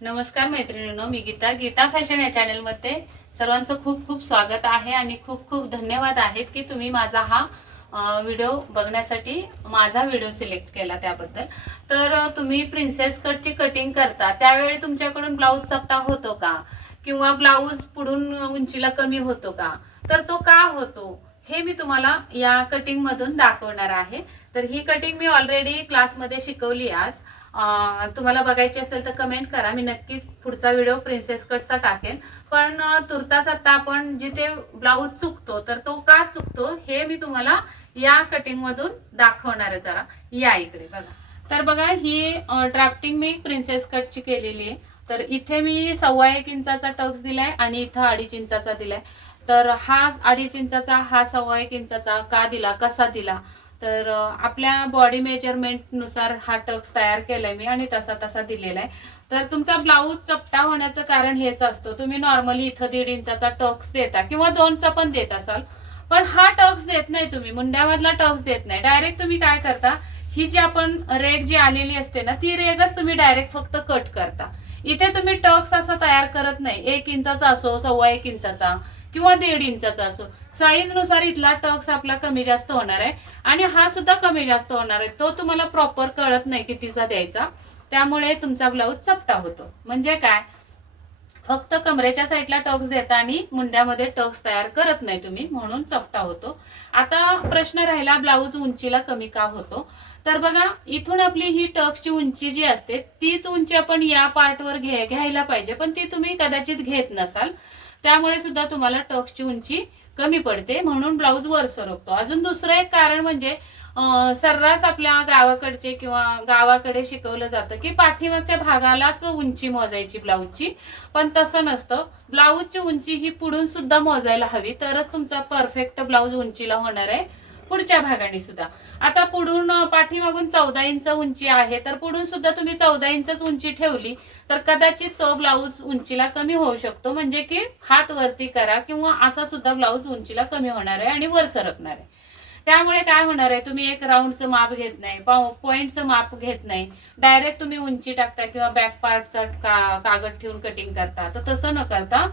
नमस्कार मैत्रिणींनो, मी गीता फॅशन या चॅनल मध्ये सर्वांचं खूप खूप स्वागत आहे आणि खूप खूप धन्यवाद आहेत की तुम्ही माझा हा व्हिडिओ बघण्यासाठी माझा व्हिडिओ सिलेक्ट केला त्याबद्दल। तर तुम्ही प्रिन्सेस कटची कटिंग करता त्यावेळी तुमच्याकडून ब्लाऊज चपटा होतो का किंवा ब्लाऊज पुढून उंचीला कमी होतो का, तर तो का होतो हे मी तुम्हाला या कटिंग मधून दाखवणार आहे। तर ही कटिंग मी ऑलरेडी क्लासमध्ये शिकवली आज। तुम्हाला बघायची असेल तर कमेंट करा, मी नक्कीच पुढचा व्हिडिओ प्रिन्सेस कटचा टाकेन। पण तुर्तास आता आपण जिथे ब्लाऊज चुकतो तर तो का चुकतो हे मी तुम्हाला या कटिंग मधून दाखवणार आहे। जरा या इकडे बघा। तर बघा ही ड्राफ्टिंग मी प्रिन्सेस कटची केलेली आहे। तर इथे मी 1.25 इंचाचा टक्स दिलाय आणि इथं 2.5 इंचाचा दिलाय। तर हा 2.5 इंचाचा हा 1.25 इंचाचा का दिला, कसा दिला, तर आपल्या बॉडी मेजरमेंट नुसार हा टक्स तयार केलाय मी आणि तसा तसा दिलेला आहे। तर तुमचा ब्लाऊज चपटा होण्याचं कारण हेच असतं, तुम्ही नॉर्मली इथं 1.5 इंचाचा टक्स देता किंवा 2चा पण देत असाल, पण हा टक्स देत नाही तुम्ही, मुंड्यामधला टक्स देत नाही। डायरेक्ट तुम्ही काय करता, ही जी आपण रेग जी आलेली असते ना ती रेगच तुम्ही डायरेक्ट फक्त कट करता। इथे तुम्ही टक्स असा तयार करत नाही, 1 इंचाचा असो, 1.25 इंचाचा किंवा 1.5 इंचाचा असो, साईज नुसार इथला टक्स आपला कमी जास्त होणार आहे आणि हा सुद्धा कमी जास्त होणार आहे। तो तुम्हाला प्रॉपर कळत नाही कितीचा द्यायचा, त्यामुळे तुमचा ब्लाऊज चपटा होतो। म्हणजे काय, फक्त कमरेच्या साईडला टक्स देता आणि मुंड्यामध्ये टक्स तयार करत नाही तुम्ही, म्हणून चपटा होतो। आता प्रश्न राहिला ब्लाऊज उंचीला कमी का होतो। तर बघा, इथून आपली ही टक्सची उंची जी असते तीच उंची आपण या पार्टवर घ्यायला पाहिजे, पण ती तुम्ही कदाचित घेत नसाल, त्यामुळे सुद्धा तुम्हाला टक्सची उंची कमी पडते, म्हणून ब्लाऊज वर सरकतो। अजून दुसरं एक कारण म्हणजे सर्रास आपल्या गावाकडचे किंवा गावाकडे शिकवलं जातं की पाठीमागच्या भागालाच उंची मोजायची ब्लाऊजची, पण तसं नसतं। ब्लाऊजची उंची ही पुढून सुद्धा मोजायला हवी, तरच तुमचा परफेक्ट ब्लाऊज उंचीला होणार आहे पुढच्या भागाने सुद्धा। आता पुढून पाठीमागून 14 इंच उंची आहे, तर पुढून सुद्धा तुम्ही 14 इंचच उंची ठेवली तर कदाचित तो ब्लाऊज उंचीला कमी होऊ शकतो, म्हणजे की हात वरती करा किंवा असा सुद्धा ब्लाऊज उंचीला कमी होणार आहे आणि वर सरकणार आहे। त्यामुळे काय होणार आहे, तुम्ही एक राऊंडचं माप घेत नाही, पॉइंटचं माप घेत नाही, डायरेक्ट तुम्ही उंची टाकता किंवा बॅक पार्टचा कागद ठेवून कटिंग करता। तर तसं न करता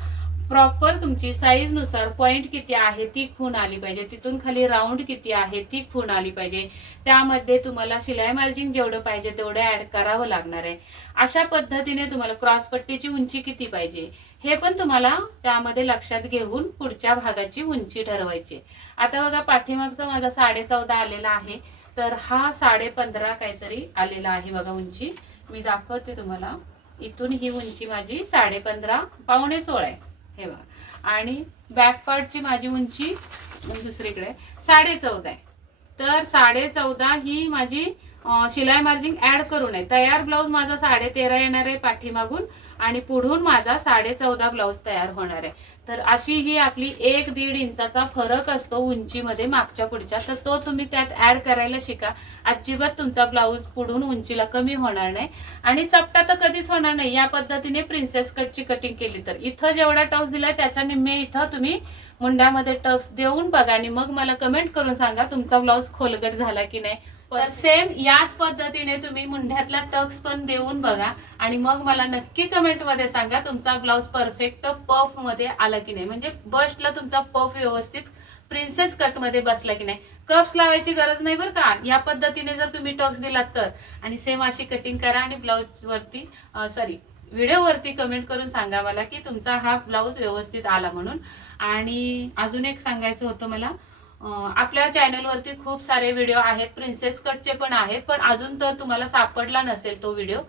प्रॉपर तुमची साईज नुसार पॉइंट किती आहे ती खूण आली पाहिजे, तिथून खाली राऊंड किती आहे ती खूण आली पाहिजे, त्यामध्ये तुम्हाला शिलाई मार्जिन जेवढं पाहिजे तेवढं ऍड करावं लागणार आहे। अशा पद्धतीने तुम्हाला क्रॉस पट्टीची उंची किती पाहिजे हे पण तुम्हाला त्यामध्ये लक्षात घेऊन पुढच्या भागाची उंची ठरवायची। आता बघा, पाठीमागचा माझा 14.5 आलेला आहे, तर हा 15.5 काहीतरी आलेला आहे बघा उंची। मी दाखवते तुम्हाला, इथून ही उंची माझी 15.5 पावणे 16 आहे हे बघा, आणि बॅक पार्टची माझी उंची दुसरीकडे 14.5 आहे। तर 14.5 ही माझी शिलाई मार्जिन ऍड करू नये, तयार ब्लाऊज माझा 13.5 येणार आहे पाठीमागून आणि पुढून माझा 14.5 ब्लाऊज तयार होणार आहे। तर अशी ही आपली 1-1.5 इंचाचा फरक असतो उंचीमध्ये मागच्या पुढच्या, तर तो तुम्ही त्यात ऍड करायला शिका। अजिबात तुमचा ब्लाऊज पुढून उंचीला कमी होणार नाही आणि चपटा तर कधीच होणार नाही। या पद्धतीने प्रिन्सेस कटची कटिंग केली तर इथं जेवढा टक्स दिलाय त्याच्या निम्मे इथं तुम्ही मुंड्यामध्ये टक्स देऊन बघा आणि मग मला कमेंट करून सांगा तुमचा ब्लाऊज खोलगट झाला की नाही। तर सेम याच पद्धतीने तुम्ही मुंड्यातला टक्स पण देऊन बघा आणि मग मला नक्की कमेंट मध्ये सांगा तुमचा ब्लाऊज परफेक्ट पफ मध्ये आला की नाही, म्हणजे बस्टला तुमचा पफ व्यवस्थित प्रिन्सेस कट मध्ये बसला की नाही। कप्स लावायची गरज नाही बरं का, या पद्धतीने जर तुम्ही टक्स दिलात तर। आणि सेम अशी कटिंग करा आणि ब्लाऊज वरती व्हिडिओ वरती कमेंट करून सांगा मला की तुमचा हा ब्लाऊज व्यवस्थित आला म्हणून। आणि अजून एक सांगायचं होतं मला, आपल्या चॅनलवरती खूप सारे व्हिडिओ आहेत, प्रिन्सेस कटचे पण आहेत, पण अजून तर तुम्हाला सापडला नसेल तो व्हिडिओ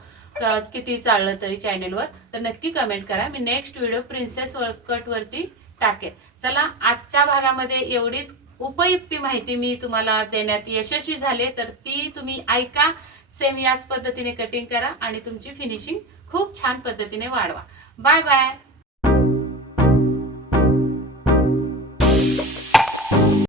किती चाललं तरी चॅनलवर, तर नक्की कमेंट करा, मी नेक्स्ट व्हिडिओ प्रिन्सेस कट वरती टाकेल। चला, आजच्या भागामध्ये एवढीच उपयुक्त माहिती मी तुम्हाला देण्यात यशस्वी झाले, तर ती तुम्ही ऐका, सेम याच पद्धतीने कटिंग करा आणि तुमची फिनिशिंग खूप छान पद्धतीने वाढवा। Bye bye.